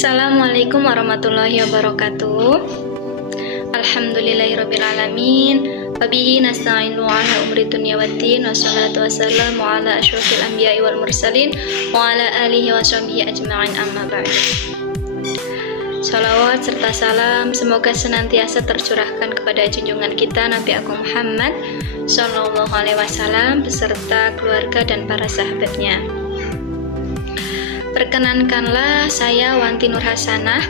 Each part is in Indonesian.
Assalamualaikum warahmatullahi wabarakatuh. Alhamdulillahirrabbilalamin. Wabihi nasta'inu ala umri dunya waddin. Wassalatu wassalamu ala asyrafil anbiya'i wal mursalin wa ala alihi wa sahbihi ajma'in, amma ba'du. Salawat serta salam semoga senantiasa tercurahkan kepada junjungan kita Nabi Agung Muhammad Sallallahu Alaihi Wasallam beserta keluarga dan para sahabatnya. Perkenankanlah saya Wanti Nur Hasanah,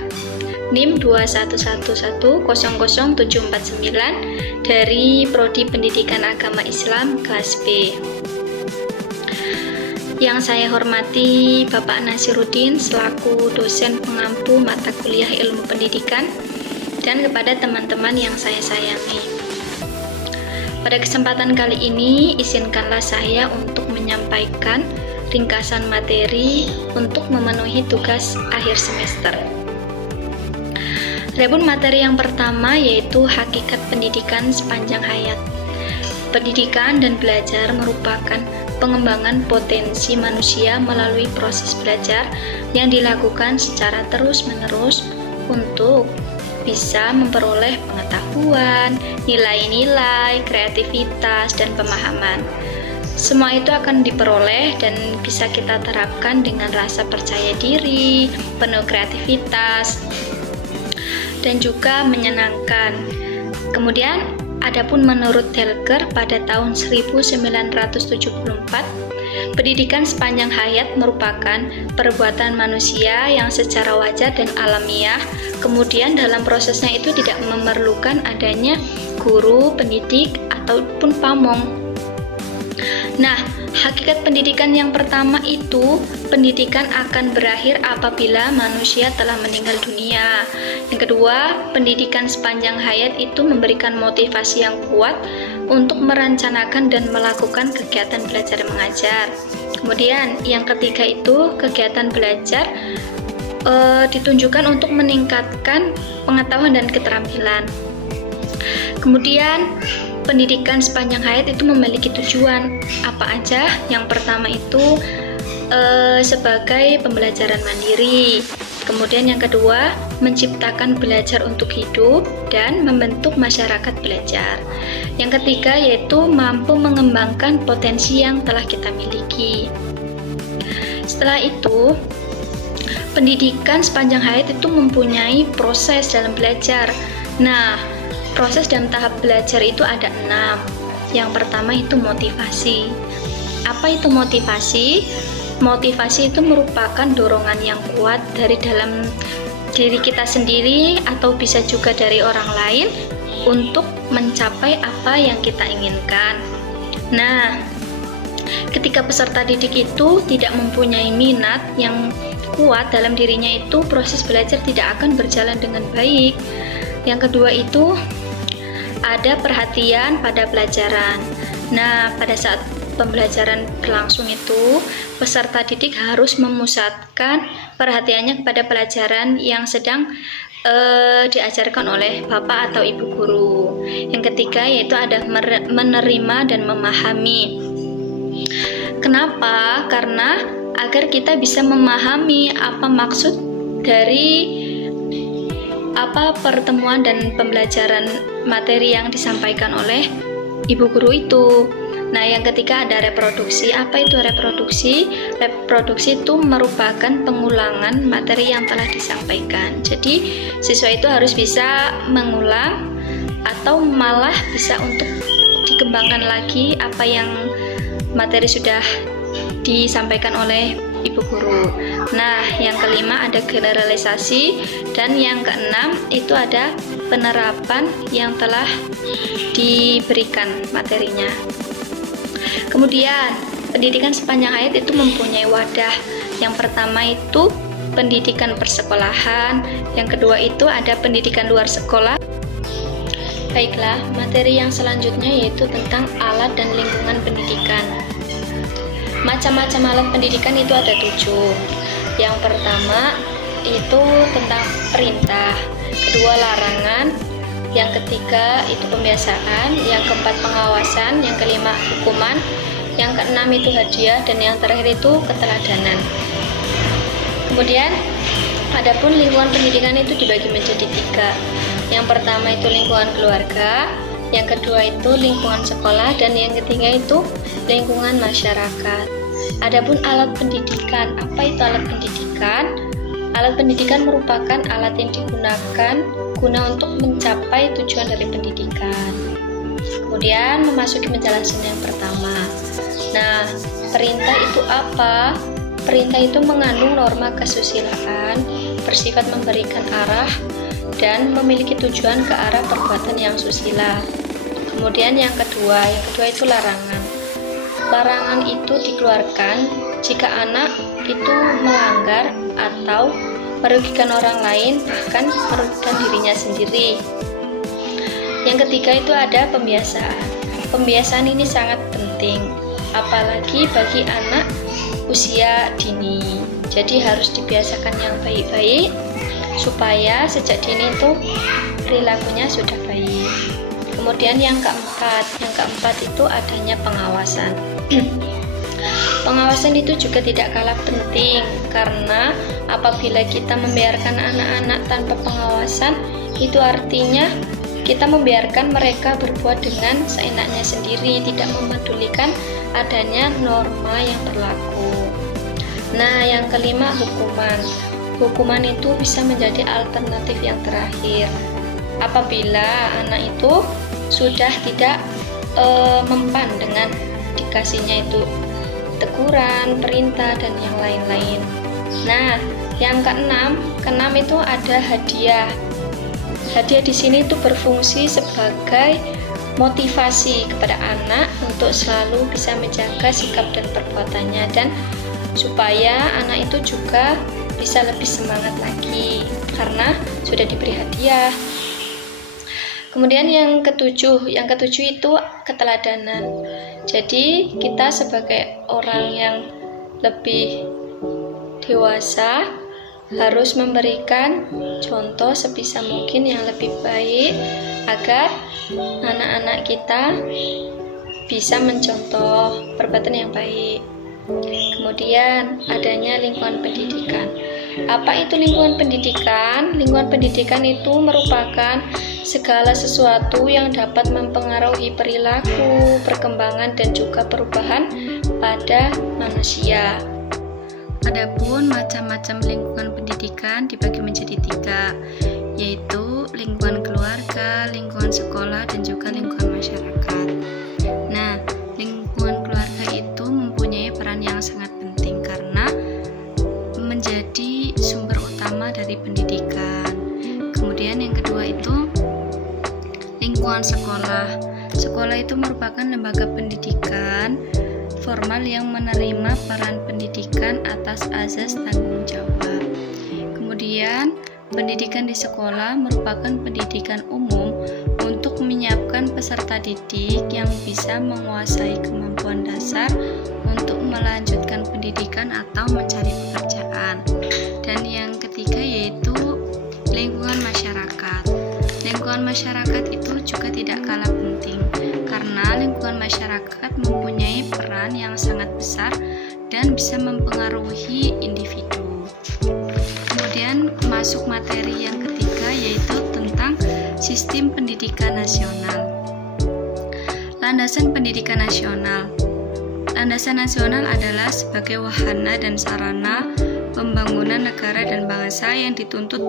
NIM 211100749 dari Prodi Pendidikan Agama Islam kelas B. Yang saya hormati Bapak Nasiruddin selaku dosen pengampu mata kuliah ilmu pendidikan dan kepada teman-teman yang saya sayangi. Pada kesempatan kali ini, izinkanlah saya untuk menyampaikan ringkasan materi untuk memenuhi tugas akhir semester. Adapun materi yang pertama yaitu hakikat pendidikan sepanjang hayat. Pendidikan dan belajar merupakan pengembangan potensi manusia melalui proses belajar yang dilakukan secara terus-menerus untuk bisa memperoleh pengetahuan, nilai-nilai, kreativitas, dan pemahaman. Semua itu akan diperoleh dan bisa kita terapkan dengan rasa percaya diri, penuh kreativitas, dan juga menyenangkan. Kemudian, adapun menurut Delger pada tahun 1974, pendidikan sepanjang hayat merupakan perbuatan manusia yang secara wajar dan alamiah. Kemudian dalam prosesnya itu tidak memerlukan adanya guru, pendidik, ataupun pamong. Nah, hakikat pendidikan yang pertama itu, pendidikan akan berakhir apabila manusia telah meninggal dunia. Yang kedua, pendidikan sepanjang hayat itu memberikan motivasi yang kuat untuk merencanakan dan melakukan kegiatan belajar mengajar. Kemudian, yang ketiga itu, kegiatan belajar ditunjukkan untuk meningkatkan pengetahuan dan keterampilan. Kemudian, pendidikan sepanjang hayat itu memiliki tujuan apa aja? Yang pertama itu sebagai pembelajaran mandiri. Kemudian yang kedua, menciptakan belajar untuk hidup dan membentuk masyarakat belajar. Yang ketiga yaitu mampu mengembangkan potensi yang telah kita miliki. Setelah itu, pendidikan sepanjang hayat itu mempunyai proses dalam belajar. Nah, proses dalam tahap belajar itu ada 6. Yang pertama itu motivasi. Apa itu motivasi? Motivasi itu merupakan dorongan yang kuat dari dalam diri kita sendiri atau bisa juga dari orang lain untuk mencapai apa yang kita inginkan. Nah, ketika peserta didik itu tidak mempunyai minat yang kuat dalam dirinya itu, proses belajar tidak akan berjalan dengan baik. Yang kedua itu ada perhatian pada pelajaran. Nah, pada saat pembelajaran berlangsung itu, peserta didik harus memusatkan perhatiannya kepada pelajaran yang sedang diajarkan oleh bapak atau ibu guru. Yang ketiga yaitu ada menerima dan memahami. Kenapa? Karena agar kita bisa memahami apa maksud dari apa pertemuan dan pembelajaran materi yang disampaikan oleh ibu guru itu. Nah, yang ketiga ada reproduksi. Apa itu reproduksi? Reproduksi itu merupakan pengulangan materi yang telah disampaikan. Jadi, siswa itu harus bisa mengulang atau malah bisa untuk dikembangkan lagi apa yang materi sudah disampaikan oleh ibu guru. Nah, yang kelima ada generalisasi dan yang keenam itu ada penerapan yang telah diberikan materinya. Kemudian, pendidikan sepanjang hayat itu mempunyai wadah. Yang pertama itu pendidikan persekolahan, yang kedua itu ada pendidikan luar sekolah. Baiklah, materi yang selanjutnya yaitu tentang alat dan lingkungan pendidikan. Macam-macam alat pendidikan itu ada 7. Yang pertama itu tentang perintah, kedua larangan, yang ketiga itu pembiasaan, yang keempat pengawasan, yang kelima hukuman, yang keenam itu hadiah, dan yang terakhir itu keteladanan. Kemudian Adapun lingkungan pendidikan itu dibagi menjadi 3. Yang pertama itu lingkungan keluarga, yang kedua itu lingkungan sekolah, dan yang ketiga itu lingkungan masyarakat. Adapun alat pendidikan, apa itu alat pendidikan? Alat pendidikan merupakan alat yang digunakan guna untuk mencapai tujuan dari pendidikan. Kemudian memasuki penjelasan yang pertama. Nah, perintah itu apa? Perintah itu mengandung norma kesusilaan, bersifat memberikan arah, dan memiliki tujuan ke arah perbuatan yang susila. Kemudian yang kedua itu larangan. Larangan itu dikeluarkan jika anak itu melanggar atau merugikan orang lain, bahkan merugikan dirinya sendiri. Yang ketiga itu ada pembiasaan. Pembiasaan ini sangat penting, apalagi bagi anak usia dini. Jadi harus dibiasakan yang baik-baik supaya sejak dini itu perilakunya sudah baik. Kemudian yang keempat itu adanya pengawasan. Pengawasan itu juga tidak kalah penting, karena apabila kita membiarkan anak-anak tanpa pengawasan, itu artinya kita membiarkan mereka berbuat dengan seenaknya sendiri, tidak memedulikan adanya norma yang berlaku. Nah, yang kelima, hukuman. Hukuman itu bisa menjadi alternatif yang terakhir apabila anak itu sudah tidak mempan dengan dikasihnya itu teguran, perintah, dan yang lain-lain. Nah, yang keenam itu ada hadiah. Hadiah di sini itu berfungsi sebagai motivasi kepada anak untuk selalu bisa menjaga sikap dan perbuatannya, dan supaya anak itu juga bisa lebih semangat lagi karena sudah diberi hadiah. Kemudian yang ketujuh itu keteladanan. Jadi kita sebagai orang yang lebih dewasa harus memberikan contoh sebisa mungkin yang lebih baik agar anak-anak kita bisa mencontoh perbuatan yang baik. Kemudian adanya lingkungan pendidikan. Apa itu lingkungan pendidikan? Lingkungan pendidikan itu merupakan segala sesuatu yang dapat mempengaruhi perilaku, perkembangan, dan juga perubahan pada manusia. Adapun macam-macam lingkungan pendidikan dibagi menjadi 3, yaitu lingkungan keluarga, lingkungan sekolah, dan juga lingkungan masyarakat. Nah, lingkungan keluarga itu mempunyai peran yang sangat penting karena menjadi sumber utama dari pendidikan. Kemudian yang kedua itu lingkungan sekolah. Sekolah itu merupakan lembaga pendidikan formal yang menerima peran pendidikan atas azas tanggung jawab. Kemudian, pendidikan di sekolah merupakan pendidikan umum untuk menyiapkan peserta didik yang bisa menguasai kemampuan dasar untuk melanjutkan pendidikan atau mencari pekerjaan. Dan yang ketiga yaitu lingkungan masyarakat. Lingkungan masyarakat itu juga tidak kalah penting karena lingkungan masyarakat mempunyai peran yang sangat besar dan bisa mempengaruhi individu. Kemudian masuk materi yang ketiga yaitu tentang sistem pendidikan nasional. Landasan pendidikan nasional. Landasan nasional adalah sebagai wahana dan sarana pembangunan negara dan bangsa yang dituntut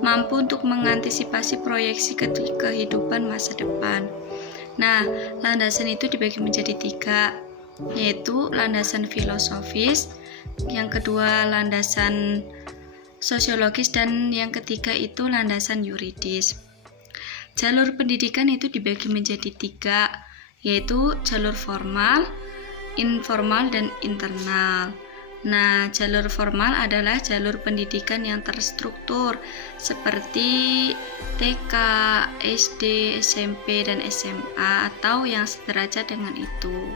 mampu untuk mengantisipasi proyeksi kehidupan masa depan. Nah, landasan itu dibagi menjadi 3, yaitu landasan filosofis, yang kedua landasan sosiologis, dan yang ketiga itu landasan yuridis. Jalur pendidikan itu dibagi menjadi 3, yaitu jalur formal, informal, dan internal. Nah, jalur formal adalah jalur pendidikan yang terstruktur seperti TK, SD, SMP, dan SMA atau yang sederajat dengan itu.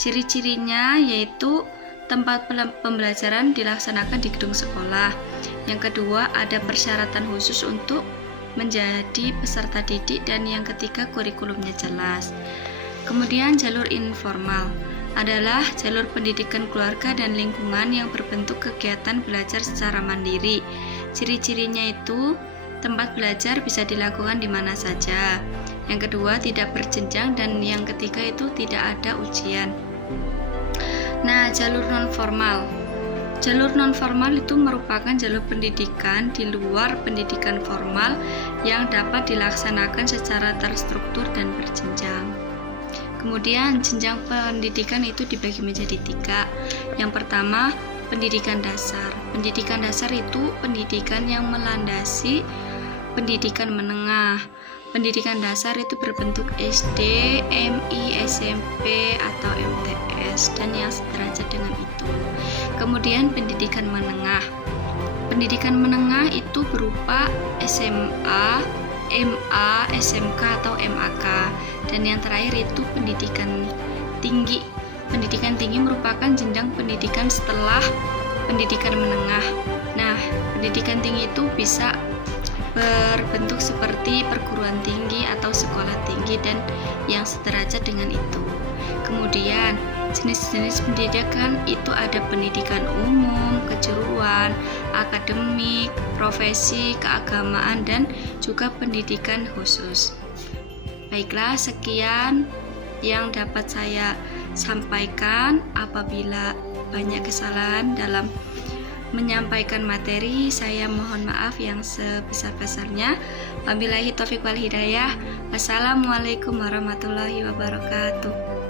Ciri-cirinya yaitu tempat pembelajaran dilaksanakan di gedung sekolah. Yang kedua, ada persyaratan khusus untuk menjadi peserta didik, dan yang ketiga kurikulumnya jelas. Kemudian jalur informal. adalah jalur pendidikan keluarga dan lingkungan yang berbentuk kegiatan belajar secara mandiri. Ciri-cirinya itu tempat belajar bisa dilakukan di mana saja. Yang kedua, tidak berjenjang, dan yang ketiga itu tidak ada ujian. Nah, jalur non-formal. Jalur non-formal itu merupakan jalur pendidikan di luar pendidikan formal yang dapat dilaksanakan secara terstruktur dan berjenjang. Kemudian jenjang pendidikan itu dibagi menjadi 3. Yang pertama, pendidikan dasar. Pendidikan dasar itu pendidikan yang melandasi pendidikan menengah. Pendidikan dasar itu berbentuk SD, MI, SMP, atau MTS, dan yang sederajat dengan itu. Kemudian pendidikan menengah. Pendidikan menengah itu berupa SMA, MA, SMK, atau MAK. Dan yang terakhir itu pendidikan tinggi. Pendidikan tinggi merupakan jenjang pendidikan setelah pendidikan menengah. Nah, pendidikan tinggi itu bisa berbentuk seperti perguruan tinggi atau sekolah tinggi dan yang sederajat dengan itu. Kemudian, jenis-jenis pendidikan itu ada pendidikan umum, kejuruan, akademik, profesi, keagamaan, dan juga pendidikan khusus. Baiklah, sekian yang dapat saya sampaikan. Apabila banyak kesalahan dalam menyampaikan materi, saya mohon maaf yang sebesar-besarnya. Wabillahi taufiq wal hidayah. Wassalamualaikum warahmatullahi wabarakatuh.